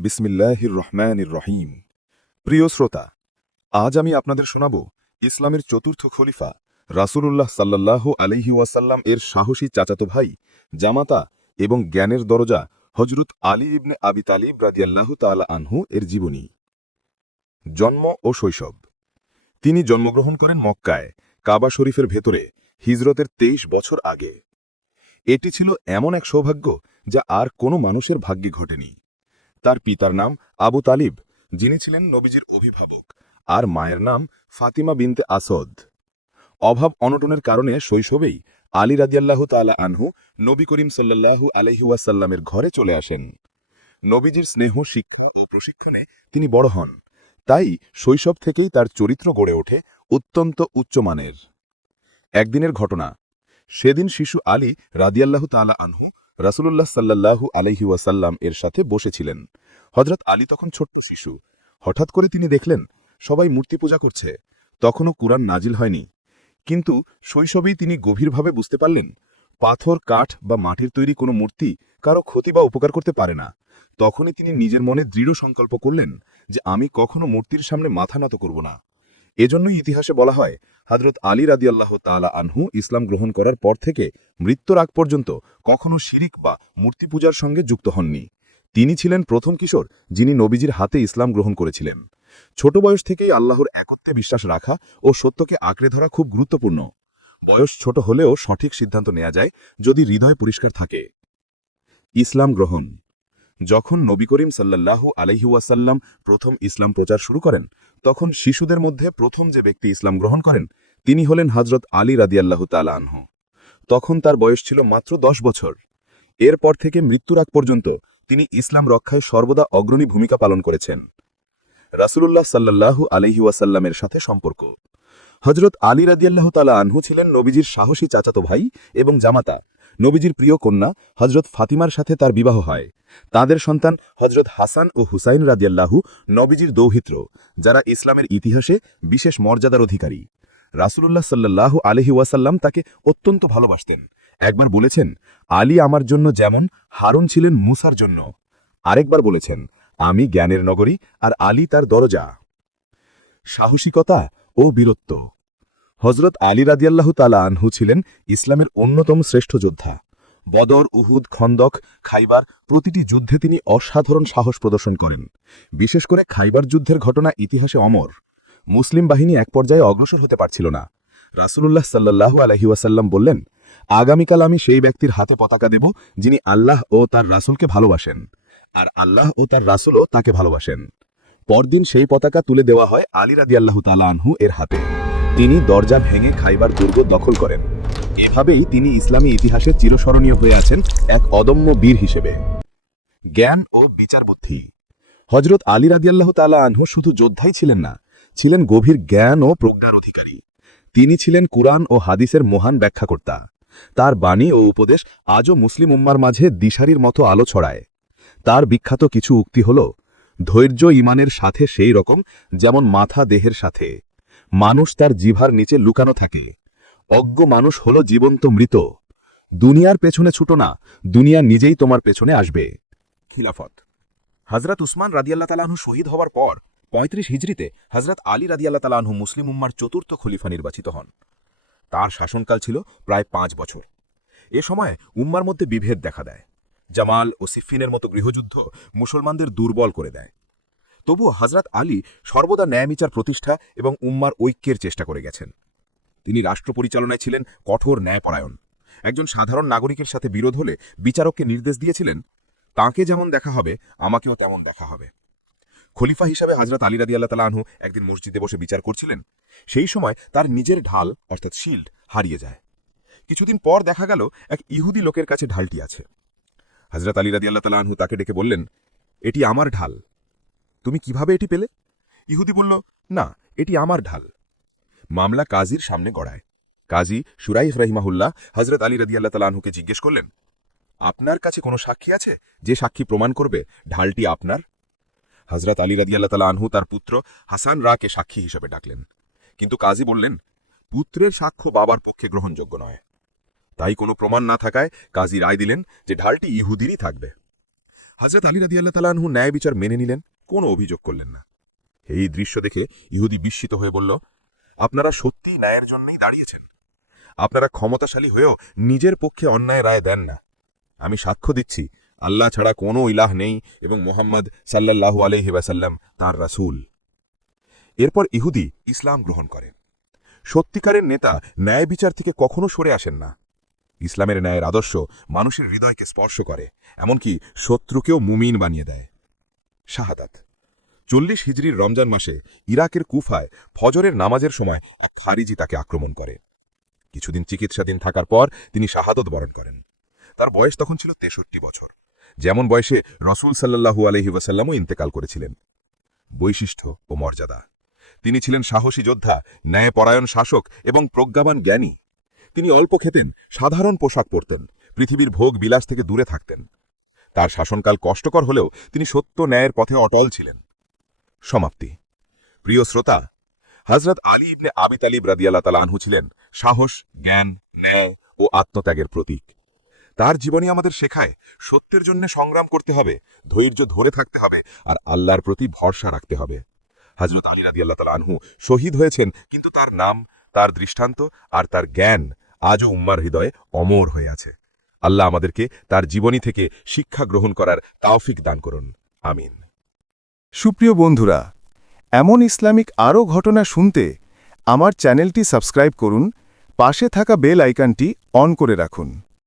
বিসমিল্লাহির রহমানির রহিম প্রিয় শ্রোতা, আজ আমি আপনাদের শোনাব ইসলামের চতুর্থ খলিফা রাসূলুল্লাহ সাল্লাল্লাহু আলাইহি ওয়াসাল্লাম এর সাহসী চাচাতো ভাই, জামাতা এবং জ্ঞানের দরজা হজরত আলী ইবনে আবি তালিব রাদিয়াল্লাহু তাআলা আনহু এর জীবনী। জন্ম ও শৈশব। তিনি জন্মগ্রহণ করেন মক্কায়, কাবা শরীফের ভেতরে, হিজরতের তেইশ বছর আগে। এটি ছিল এমন এক সৌভাগ্য যা আর কোনো মানুষের ভাগ্যে ঘটেনি। তার পিতার নাম আবু তালিব, যিনি ছিলেন নবীজির অভিভাবক, আর মায়ের নাম ফাতিমা বিনতে আসদ। অভাব অনটনের কারণে শৈশবেই আলী রাদিয়াল্লাহু তাআলা আনহু নবী করিম সাল্লাল্লাহু আলাইহি ওয়াসাল্লামের ঘরে চলে আসেন। নবীজির স্নেহ, শিক্ষা ও প্রশিক্ষণে তিনি বড় হন। তাই শৈশব থেকেই তার চরিত্র গড়ে ওঠে অত্যন্ত উচ্চমানের একদিনের ঘটনা, সেদিন শিশু আলী রাদিয়াল্লাহু তাআলা আনহু রাসূলুল্লাহ সাল্লাল্লাহু আলাইহি ওয়াসাল্লাম এর সাথে বসেছিলেন। হযরত আলী তখন ছোট্ট শিশু। হঠাৎ করে তিনি দেখলেন, সবাই মূর্তি পূজা করছে। তখনও কুরআন নাজিল হয়নি। কিন্তু শৈশবেই তিনি গভীরভাবে বুঝতে পারলেন, পাথর, কাঠ বা মাটির তৈরি কোনো মূর্তি কারও ক্ষতি বা উপকার করতে পারে না। তখনই তিনি নিজের মনে দৃঢ় সংকল্প করলেন যে আমি কখনো মূর্তির সামনে মাথা নত করব না। এজন্যই ইতিহাসে বলা হয় হজরত আলী রাদিয়াল্লাহ তাআলা আনহু ইসলাম গ্রহণ করার পর থেকে মৃত্যুর আগ পর্যন্ত কখনো শিরিক বা মূর্তি পূজার সঙ্গে যুক্ত হননি। তিনি ছিলেন প্রথম কিশোর যিনি নবীজির হাতে ইসলাম গ্রহণ করেছিলেন। ছোট বয়স থেকেই আল্লাহর একত্বে বিশ্বাস রাখা ও সত্যকে আঁকড়ে ধরা খুব গুরুত্বপূর্ণ। বয়স ছোট হলেও সঠিক সিদ্ধান্ত নেওয়া যায় যদি হৃদয় পরিষ্কার থাকে। ইসলাম গ্রহণ যখন নবী করিম সাল্লাল্লাহু আলাইহুয়াসাল্লাম প্রথম ইসলাম প্রচার শুরু করেন, তখন শিশুদের মধ্যে প্রথম যে ব্যক্তি ইসলাম গ্রহণ করেন, তিনি হলেন হজরত আলী রাদিয়াল্লাহু তালা আনহু। তখন তার বয়স ছিল মাত্র দশ বছর। এরপর থেকে মৃত্যুর আগ পর্যন্ত তিনি ইসলাম রক্ষায় সর্বদা অগ্রণী ভূমিকা পালন করেছেন। রাসূলুল্লাহ সাল্লাল্লাহু আলহি ওয়াসাল্লামের সাথে সম্পর্ক। হজরত আলী রাদিয়াল্লাহ তালা আনহু ছিলেন নবীজির সাহসী চাচাতো ভাই এবং জামাতা। নবীজির প্রিয় কন্যা হজরত ফাতিমার সাথে তার বিবাহ হয়। তাদের সন্তান হজরত হাসান ও হুসাইন রাদিয়াল্লাহু নবীজির দৌহিত্র, যারা ইসলামের ইতিহাসে বিশেষ মর্যাদার অধিকারী। রাসূলুল্লাহ সাল্লাল্লাহু আলহি ওয়াসাল্লাম তাকে অত্যন্ত ভালোবাসতেন। একবার বলেছেন, আলী আমার জন্য যেমন, হারুন ছিলেন মুসার জন্য। আরেকবার বলেছেন, আমি জ্ঞানের নগরী আর আলী তার দরজা। সাহসিকতা ও বীরত্ব। হজরত আলী রাদিয়াল্লাহু তালা আনহু ছিলেন ইসলামের অন্যতম শ্রেষ্ঠ যোদ্ধা। বদর, উহুদ, খন্দক, খাইবার প্রতিটি যুদ্ধে তিনি অসাধারণ সাহস প্রদর্শন করেন। বিশেষ করে খাইবার যুদ্ধের ঘটনা ইতিহাসে অমর। মুসলিম বাহিনী এক পর্যায়ে অগ্রসর হতে পারছিল না। রাসূলুল্লাহ সাল্লাল্লাহু আলহি ওয়াসাল্লাম বললেন, আগামীকাল আমি সেই ব্যক্তির হাতে পতাকা দেব, যিনি আল্লাহ ও তার রাসূলকে ভালোবাসেন। আর আল্লাহ ও তার রাসূলও তাকে ভালোবাসেন। পরদিন সেই পতাকা তুলে দেওয়া হয় আলী রাদিয়াল্লাহু তাআলা আনহু এর হাতে। তিনি দরজা ভেঙে খাইবার দুর্গ দখল করেন। এভাবেই তিনি ইসলামী ইতিহাসে চিরস্মরণীয় হয়ে আছেন এক অদম্য বীর হিসেবে। জ্ঞান ও বিচার বুদ্ধি। হজরত আলী রাদিয়াল্লাহ তালা আনহু শুধু যোদ্ধাই ছিলেন না, ছিলেন গভীর জ্ঞান ও প্রজ্ঞার অধিকারী। তিনি ছিলেন কুরআন ও হাদিসের মহান ব্যাখ্যাকর্তা। তার বাণী ও উপদেশ আজও মুসলিম উম্মার মাঝে দিশারির মতো আলো ছড়ায়। তার বিখ্যাত কিছু উক্তি হল, ধৈর্য ইমানের সাথে সেই রকম যেমন মাথা দেহের সাথে। মানুষ তার জিভার নিচে লুকানো থাকে। অজ্ঞ মানুষ হল জীবন্ত মৃত। দুনিয়ার পেছনে ছুটো না, দুনিয়া নিজেই তোমার পেছনে আসবে। খিলাফত। হজরত উসমান রাদিয়াল্লাহ তালাহু শহীদ হওয়ার পর পঁয়ত্রিশ হিজড়িতে হজরত আলী রাদিয়াল্লাহ তালাহু মুসলিম উম্মার চতুর্থ খলিফা নির্বাচিত হন। তার শাসনকাল ছিল প্রায় পাঁচ বছর। এ সময় উম্মার মধ্যে বিভেদ দেখা দেয়। জামাল ও সিফিনের মতো গৃহযুদ্ধ মুসলমানদের দুর্বল করে দেয়। তবুও হজরত আলী সর্বদা ন্যায়বিচার প্রতিষ্ঠা এবং উম্মার ঐক্যের চেষ্টা করে গেছেন। তিনি রাষ্ট্র পরিচালনায় ছিলেন কঠোর ন্যায়পরায়ণ। একজন সাধারণ নাগরিকের সাথে বিরোধ হলে বিচারককে নির্দেশ দিয়েছিলেন, তাকে যেমন দেখা হবে, আমাকেও তেমন দেখা হবে। খলিফা হিসাবে হজরত আলী রাদি আল্লাহ আনহু একদিন মসজিদে বসে বিচার করছিলেন। সেই সময় তার নিজের ঢাল, অর্থাৎ শিল্ড, হারিয়ে যায়। কিছুদিন পর দেখা গেল, এক ইহুদি লোকের কাছে ঢালটি আছে। হজরত আলী রাদি আল্লাহ আনহু তাকে ডেকে বললেন, এটি আমার ঢাল। তুমি কীভাবে এটি পেলে? ইহুদি বলল, না, এটি আমার ঢাল। মামলা কাজীর সামনে গড়ায়। কাজী সুরাইফ রহিমাহুল্লাহ হজরত আলী রদিয়াল্লাহ তালাহুকে জিজ্ঞেস করলেন, আপনার কাছে কোনো সাক্ষী আছে যে সাক্ষী প্রমাণ করবে ঢালটি আপনার? হজরত আলী রদিয়াল্লাহ তালা আনহু তার পুত্র হাসান রাকে সাক্ষী হিসেবে ডাকলেন। কিন্তু কাজী বললেন, পুত্রের সাক্ষ্য বাবার পক্ষে গ্রহণযোগ্য নয়। তাই কোনো প্রমাণ না থাকায় কাজী রায় দিলেন যে ঢালটি ইহুদিরই থাকবে। হাজরত আলী রাদিয়াল্লাহ তালানহু ন্যায় বিচার মেনে নিলেন। কোনো অভিযোগ করলেন না। এই দৃশ্য দেখে ইহুদি বিস্মিত হয়ে বলল, আপনারা সত্যিই ন্যায়ের জন্যই দাঁড়িয়েছেন। আপনারা ক্ষমতাশালী হয়েও নিজের পক্ষে অন্যায় রায় দেন না। আমি সাক্ষ্য দিচ্ছি, আল্লাহ ছাড়া কোনো ইলাহ নেই এবং মোহাম্মদ সাল্লাল্লাহু আলহি ওয়াসাল্লাম তার রাসূল। এরপর ইহুদি ইসলাম গ্রহণ করে সত্যিকারের নেতা ন্যায় বিচার থেকে কখনো সরে আসেন না। ইসলামের ন্যায়ের আদর্শ মানুষের হৃদয়কে স্পর্শ করে, এমনকি শত্রুকেও মুমিন বানিয়ে দেয়। শাহাদাত। চল্লিশ হিজরির রমজান মাসে ইরাকের কুফায় ফজরের নামাজের সময় এক খারিজি তাকে আক্রমণ করে। কিছুদিন চিকিৎসাধীন থাকার পর তিনি শাহাদত বরণ করেন। তার বয়স তখন ছিল তেষট্টি বছর। যেমন বয়সে রসুল সাল্লাহু আলহি ওয়াসাল্লামও ইন্তেকাল করেছিলেন। বৈশিষ্ট্য ও মর্যাদা। তিনি ছিলেন সাহসী যোদ্ধা, ন্যায়পরায়ণ শাসক এবং প্রজ্ঞাবান জ্ঞানী। তিনি অল্প খেতেন, সাধারণ পোশাক পরতেন, পৃথিবীর ভোগ বিলাস থেকে দূরে থাকতেন। তার শাসনকাল কষ্টকর হলেও তিনি সত্য ন্যায়ের পথে অটল ছিলেন। সমাপ্তি। প্রিয় শ্রোতা হজরত আলী ইবনে আবি তালিব রাদিয়াল্লাহ তালা আনহু ছিলেন সাহস, জ্ঞান, ন্যায় ও আত্মত্যাগের প্রতীক। তার জীবনী আমাদের শেখায় সত্যের জন্য সংগ্রাম করতে হবে, ধৈর্য ধরে থাকতে হবে আর আল্লাহর প্রতি ভরসা রাখতে হবে। হজরত আলী রাদিয়াল্লাহ তালা আনহু শহীদ হয়েছেন, কিন্তু তার নাম, তার দৃষ্টান্ত আর তার জ্ঞান আজও উম্মার হৃদয়ে অমর হয়ে আছে। আল্লাহ আমাদেরকে তার জীবনী থেকে শিক্ষা গ্রহণ করার তাওফিক দান করুন। আমিন। সুপ্রিয় বন্ধুরা, এমন ইসলামিক আরও ঘটনা শুনতে আমার চ্যানেলটি সাবস্ক্রাইব করুন, পাশে থাকা বেল আইকনটি অন করে রাখুন।